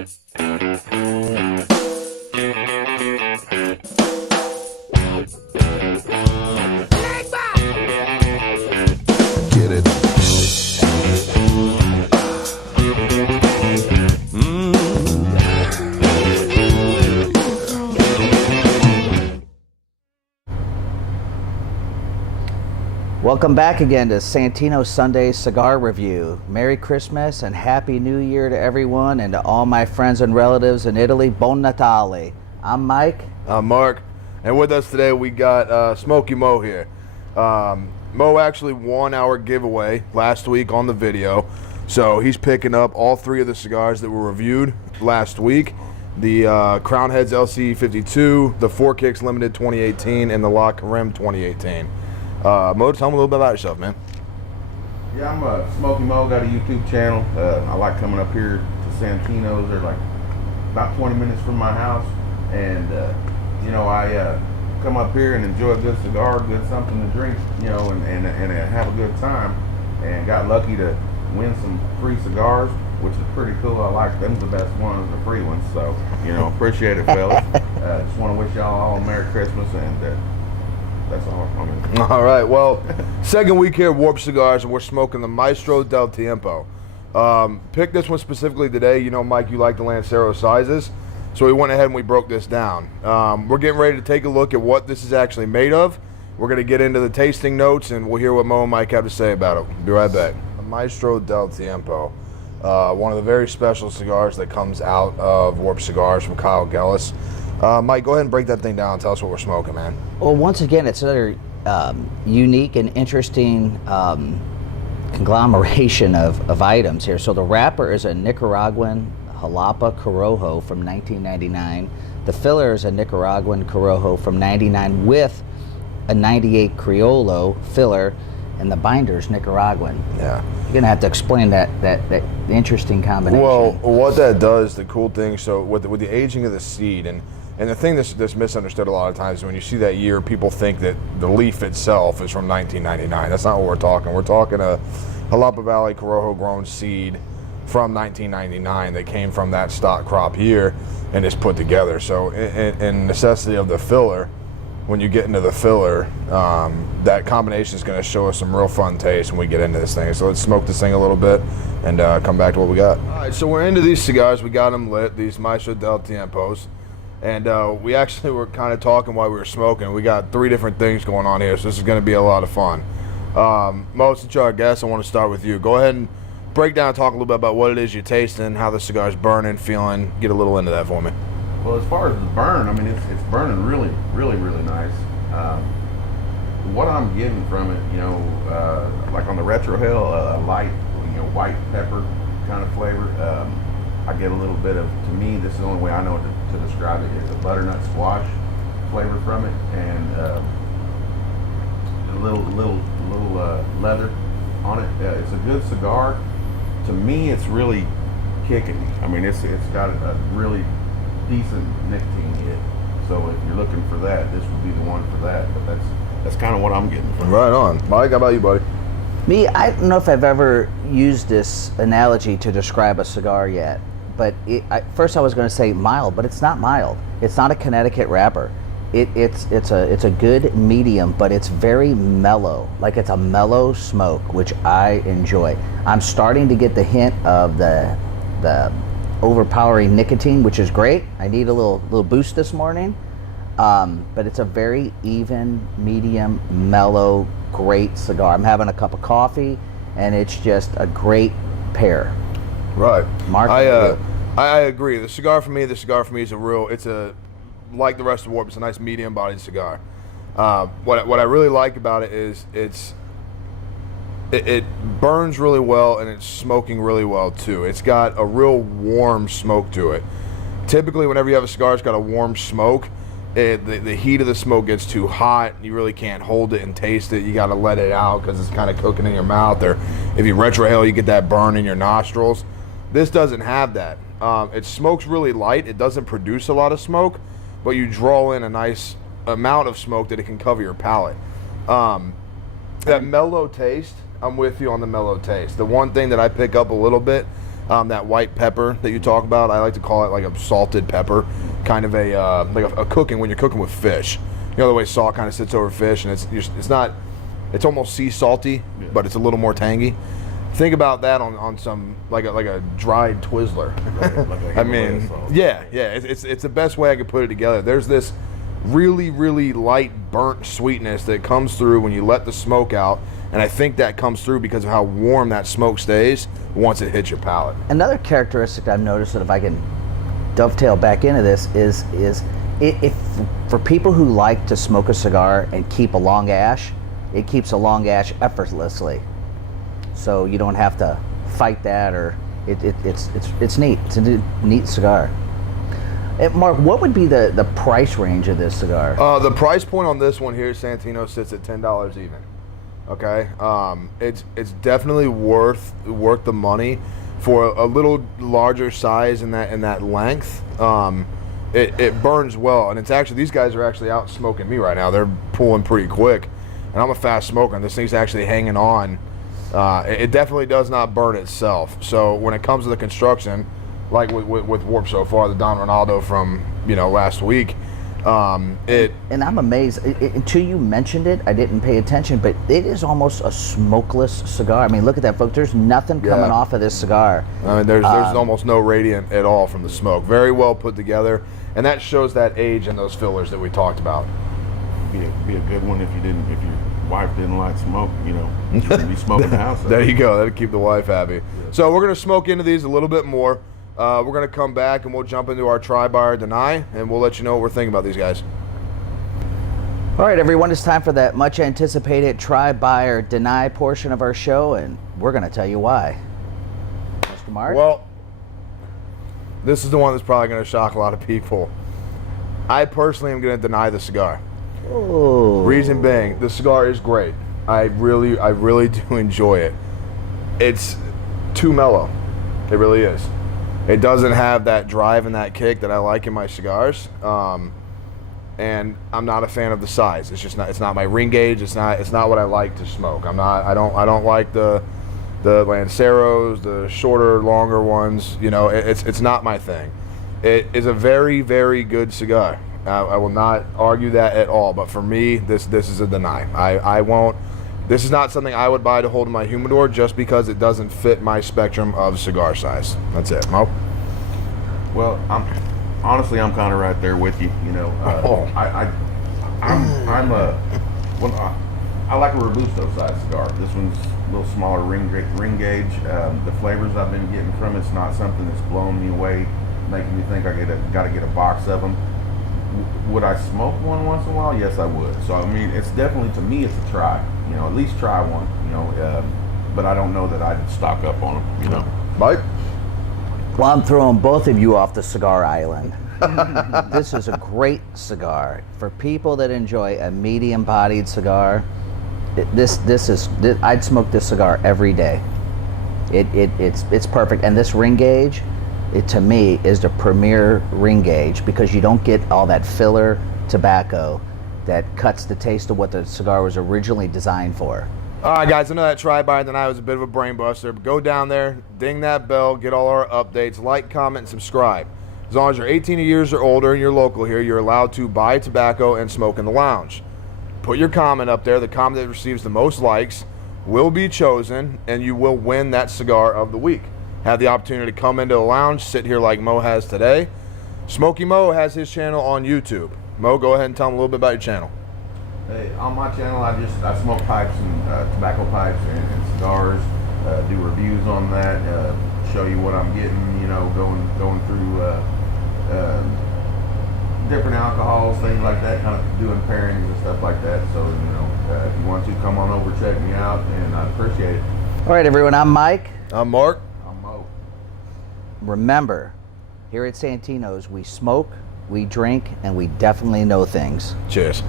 Get it. Welcome back again to Santino Sunday Cigar Review. Merry Christmas and Happy New Year to everyone, and to all my friends and relatives in Italy, Buon Natale. I'm Mike. I'm Mark, and with us today we got Smokey MO here. Mo actually won our giveaway last week on the video, so he's picking up all three of the cigars that were reviewed last week. The Crown Heads LC52, the Four Kicks Limited 2018, and the La Carême 2018. Mo, tell me a little bit about yourself, man. Yeah, I'm Smokey MO, got a YouTube channel. I like coming up here to Santino's. They're like about 20 minutes from my house. And, you know, I come up here and enjoy a good cigar, good something to drink, you know, and have a good time. And got lucky to win some free cigars, which is pretty cool. I like them, the best ones, the free ones. So, you know, appreciate it, fellas. Just want to wish y'all all a Merry Christmas, and that's all. All right, well, second week here at Warped Cigars, and we're smoking the Maestro del Tiempo. Picked this one specifically today. You know, Mike, you like the Lancero sizes, so we went ahead and we broke this down. We're getting ready to take a look at what this is actually made of. We're going to get into the tasting notes, and we'll hear what Mo and Mike have to say about it. Be right back. The Maestro del Tiempo, one of the very special cigars that comes out of Warped Cigars from Kyle Gellis. Mike, go ahead and break that thing down and tell us what we're smoking, man. Well, once again, it's another unique and interesting conglomeration of items here. So the wrapper is a Nicaraguan Jalapa Corojo from 1999. The filler is a Nicaraguan Corojo from 99 with a 98 Criollo filler, and the binder's Nicaraguan. Yeah. You're gonna have to explain that interesting combination. Well, what that does, the cool thing, so with the aging of the seed, and the thing that's misunderstood a lot of times, when you see that year, people think that the leaf itself is from 1999. That's not what we're talking. We're talking a Jalapa Valley Corojo grown seed from 1999 that came from that stock crop year and is put together. So in necessity of the filler, when you get into the filler, that combination is going to show us some real fun taste when we get into this thing. So let's smoke this thing a little bit and come back to what we got. All right, so we're into these cigars. We got them lit, these Maestro del Tiempos. And we actually were kind of talking while we were smoking. We got three different things going on here, so this is going to be a lot of fun. Mo, since you're our guest, I want to start with you. Go ahead and break down and talk a little bit about what it is you're tasting, how the cigar's burning, feeling. Get a little into that for me. Well, as far as the burn, I mean, it's burning really, really, really nice. What I'm getting from it, you know, like on the retrohale, a light, you know, white pepper kind of flavor. I get a little bit of, to me, this is the only way I know to describe it, is a butternut squash flavor from it, and a little leather on it. It's a good cigar. To me, it's really kicking. I mean, it's got a really decent nicotine hit. So if you're looking for that, this would be the one for that. But that's kind of what I'm getting from it. Right on. Mike, how about you, buddy? Me, I don't know if I've ever used this analogy to describe a cigar yet, but first I was going to say mild, but it's not mild. It's not a Connecticut wrapper. It's a good medium, but it's very mellow. Like, it's a mellow smoke, which I enjoy. I'm starting to get the hint of the overpowering nicotine, which is great. I need a little boost this morning, but it's a very even, medium, mellow, great cigar. I'm having a cup of coffee, and it's just a great pair. Right. Mark, I agree. The cigar for me is like the rest of Warp, it's a nice medium-bodied cigar. What I really like about it is it burns really well, and it's smoking really well too. It's got a real warm smoke to it. Typically, whenever you have a cigar that's got a warm smoke, the heat of the smoke gets too hot. You really can't hold it and taste it. You got to let it out because it's kind of cooking in your mouth. Or if you retrohale, you get that burn in your nostrils. This doesn't have that. It smokes really light. It doesn't produce a lot of smoke, but you draw in a nice amount of smoke that it can cover your palate. That mellow taste, I'm with you on the mellow taste. The one thing that I pick up a little bit, That white pepper that you talk about, I like to call it like a salted pepper, kind of a cooking when you're cooking with fish. You know the way salt kind of sits over fish, and it's almost sea salty, but it's a little more tangy. Think about that on some like a dried Twizzler. Like I mean, yeah, it's the best way I could put it together. There's this really, really light burnt sweetness that comes through when you let the smoke out, and I think that comes through because of how warm that smoke stays once it hits your palate. Another characteristic I've noticed, that if I can dovetail back into this, is if for people who like to smoke a cigar and keep a long ash, it keeps a long ash effortlessly. So you don't have to fight that, or it's neat. It's a neat cigar. Mark, what would be the price range of this cigar? The price point on this one here, Santino, sits at $10 even. Okay, it's definitely worth the money for a little larger size in that length. It burns well, and it's actually, these guys are actually out smoking me right now. They're pulling pretty quick, and I'm a fast smoker, and this thing's actually hanging on. It definitely does not burn itself. So when it comes to the construction, like with Warp so far, the Don Ronaldo from last week, and I'm amazed. Until you mentioned it, I didn't pay attention, but it is almost a smokeless cigar. I mean, look at that, folks. There's nothing coming off of this cigar. I mean, there's almost no radiant at all from the smoke. Very well put together, and that shows that age and those fillers that we talked about. Be a good one if your wife didn't like smoke, you shouldn't be smoking the house. There you go. That'll keep the wife happy. Yeah. So we're gonna smoke into these a little bit more. We're gonna come back and we'll jump into our try, buy, or deny, and we'll let you know what we're thinking about these guys. All right, everyone, it's time for that much anticipated try, buy, or deny portion of our show, and we're gonna tell you why. Mr. Marc? Well, this is the one that's probably gonna shock a lot of people. I personally am gonna deny the cigar. Ooh. Reason being, the cigar is great. I really do enjoy it. It's too mellow. It really is. It doesn't have that drive and that kick that I like in my cigars. And I'm not a fan of the size. It's just not. It's not my ring gauge. It's not what I like to smoke. I don't like the Lanceros, the shorter, longer ones. It's not my thing. It is a very, very good cigar. I will not argue that at all, but for me, this is a deny. I won't. This is not something I would buy to hold in my humidor just because it doesn't fit my spectrum of cigar size. That's it, Mo. Well, I'm kind of right there with you. I like a Robusto size cigar. This one's a little smaller ring gauge. The flavors I've been getting from it's not something that's blowing me away, making me think I got to get a box of them. Would I smoke one once in a while? Yes, I would. So I mean, it's definitely, to me, it's a try. At least try one. But I don't know that I'd stock up on them. Mike? Well, I'm throwing both of you off the cigar island. This is a great cigar for people that enjoy a medium-bodied cigar. I'd smoke this cigar every day. It's perfect, and this ring gauge, it to me is the premier ring gauge because you don't get all that filler tobacco that cuts the taste of what the cigar was originally designed for. All right, guys, I know that try by tonight was a bit of a brain buster, but go down there, ding that bell, get all our updates, like, comment, and subscribe. As long as you're 18 years or older and you're local here, you're allowed to buy tobacco and smoke in the lounge. Put your comment up there. The comment that receives the most likes will be chosen, and you will win that cigar of the week. Have the opportunity to come into the lounge, sit here like Mo has today. Smokey Mo has his channel on YouTube. Mo, go ahead and tell them a little bit about your channel. Hey, on my channel, I smoke pipes and tobacco pipes and cigars. Do reviews on that. Show you what I'm getting. Going through different alcohols, things like that. Kind of doing pairings and stuff like that. So if you want to, come on over, check me out, and I appreciate it. All right, everyone. I'm Mike. I'm Marc. I'm Mo. Remember, here at Santino's, we smoke, we drink, and we definitely know things. Cheers.